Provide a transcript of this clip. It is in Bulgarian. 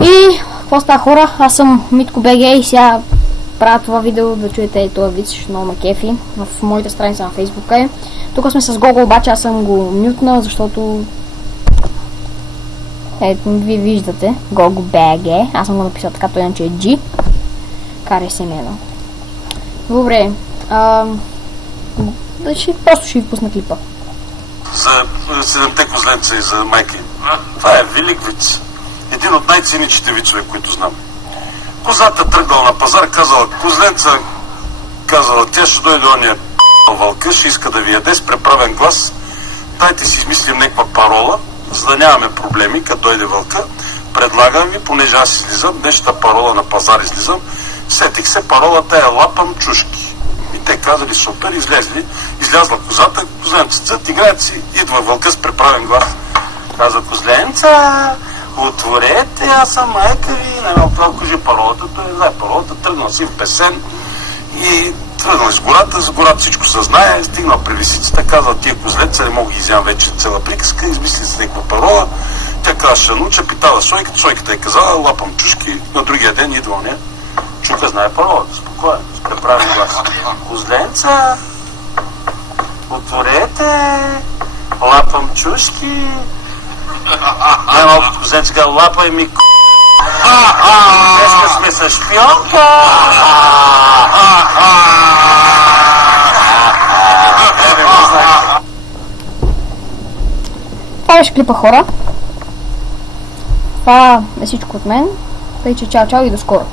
И какво става, хора? Аз съм Митко БГ и сега правя това видео да чуете този вид, защото много ме кефи. В моята страница на Facebook е. Тук сме с Гого, обаче аз съм го мютнал, защото ето, ви виждате Гого БГ. Аз съм го написал така, той иначе е G. Карай се имено. Добре. Просто ще ви пусна клипа. За 7-те козленца и за майки. Това е велик виц. Един от най-циничните вицове, които знам. Козата тръгнала на пазар, казала козленца, казала, тя ще дойде ония вълка, ще иска да ви яде с преправен глас. Дайте си измислим някаква парола, за да нямаме проблеми, като дойде вълка. Предлагам ви, понеже аз излизам, днешната парола на пазар излизам, сетих се, паролата е лапам чушки. И те казали супер, излязла козата, козленцът играят си, идва вълка с преправен глас. Казва козленца, отворете, аз съм майка ви, не ме кажи паролата, той не знае паролата, тръгнал си в песен и тръгнал с гората всичко се знае, стигнал при лисицата, казал тия козлеца, не мога ги изям вече цяла приказка, измисли с някаква парола, тя каза ще науча, питала сойката е казала, лапам чушки, на другия ден идвал не. Чука знае паролата, спокойно, с преправен глас. Козленца, отворете, лапам чушки. Най-малкото козленца казва, лапай ми днеска сме с шпионка. Това беше клипа, хора. Това е всичко от мен. Тъй че чао и до скоро.